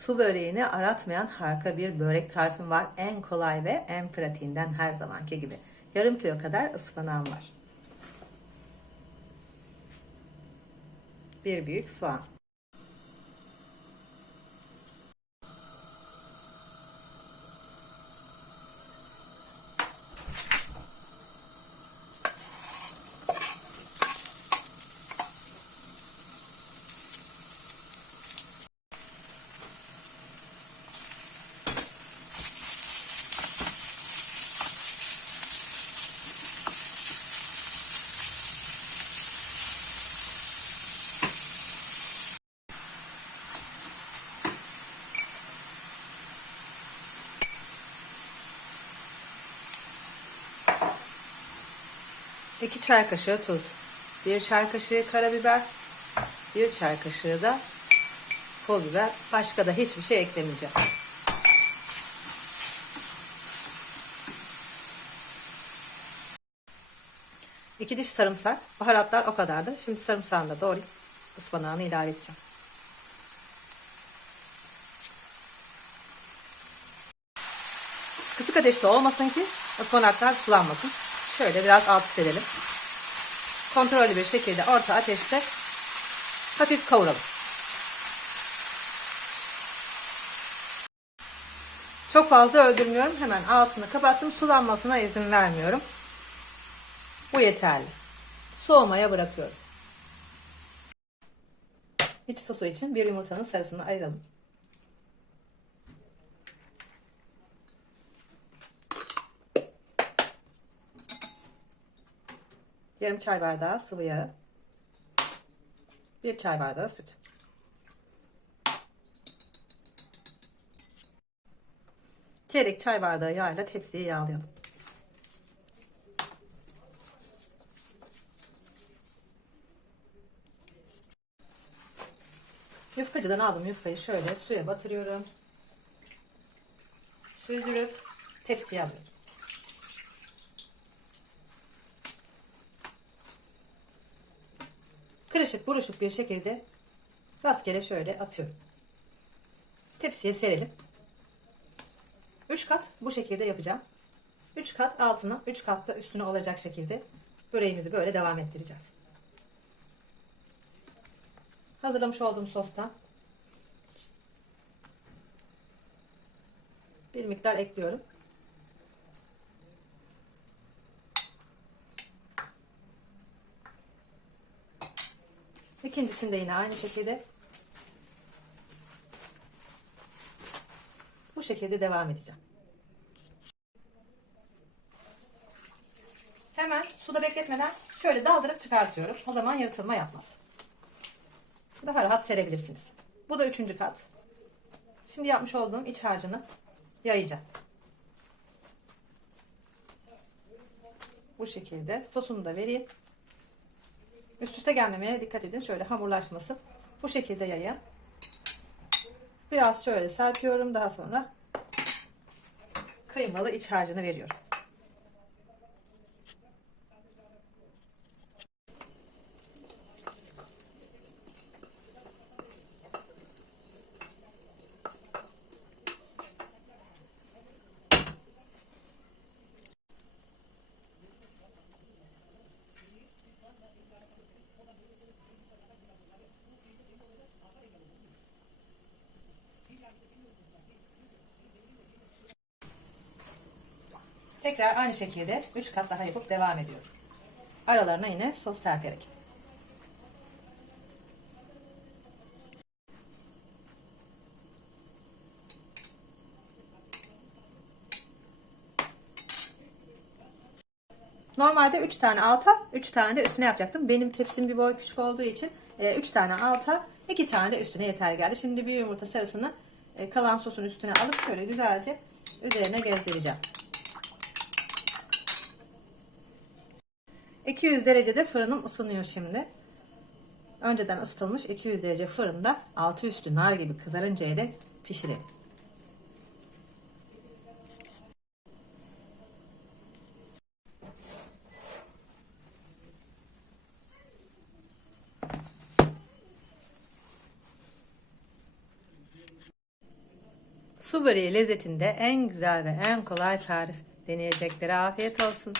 Su böreğini aratmayan harika bir börek tarifim var. En kolay ve en pratiğinden her zamanki gibi. Yarım kilo kadar ıspanağım var. Bir büyük soğan. İki çay kaşığı tuz. Bir çay kaşığı karabiber. Bir çay kaşığı da pul biber. Başka da hiçbir şey eklemeyeceğim. İki diş sarımsak. Baharatlar o kadardı. Şimdi sarımsağını da doğrayıp ıspanağını ilave edeceğim. Kısık ateşte olmasın ki ıspanaklar sulanmasın. Şöyle biraz alt üst edelim. Kontrollü bir şekilde orta ateşte hafif kavuralım. Çok fazla öldürmüyorum. Hemen altını kapattım. Sulanmasına izin vermiyorum. Bu yeterli. Soğumaya bırakıyorum. İç sosu için bir yumurtanın sarısını ayıralım. Yarım çay bardağı sıvı yağ. Bir çay bardağı süt. Çeyrek çay bardağı yağla tepsiyi yağlayalım. Yufkacıdan aldım yufkayı şöyle suya batırıyorum. Süzdürüp tepsiye alıyorum. Kırışık buruşuk bir şekilde rastgele şöyle atıyorum. Tepsiye serelim. 3 kat bu şekilde yapacağım. 3 kat altına 3 kat da üstüne olacak şekilde böreğimizi böyle devam ettireceğiz. Hazırlamış olduğum sostan bir miktar ekliyorum. İkincisinde yine aynı şekilde bu şekilde devam edeceğim. Hemen suda bekletmeden şöyle daldırıp çıkartıyorum. O zaman yırtılma yapmaz. Daha rahat serebilirsiniz. Bu da üçüncü kat. Şimdi yapmış olduğum iç harcını yayacağım. Bu şekilde sosunu da vereyim. Üst üste gelmemeye dikkat edin. Şöyle hamurlaşmasın. Bu şekilde yayın. Biraz şöyle serpiyorum. Daha sonra kıymalı iç harcını veriyorum. Tekrar aynı şekilde 3 kat daha yapıp devam ediyorum. Aralarına yine sos serperek. Normalde 3 tane alta, 3 tane de üstüne yapacaktım. Benim tepsim bir boy küçük olduğu için 3 tane alta, 2 tane de üstüne yeter geldi. Şimdi bir yumurta sarısını e, kalan sosun üstüne alıp şöyle güzelce üzerine gezdireceğim. 200 derecede fırınım ısınıyor şimdi. Önceden ısıtılmış 200 derece fırında altı üstü nar gibi kızarıncaya dek pişirelim. Su böreği lezzetinde en güzel ve en kolay tarif. Deneyeceklere afiyet olsun.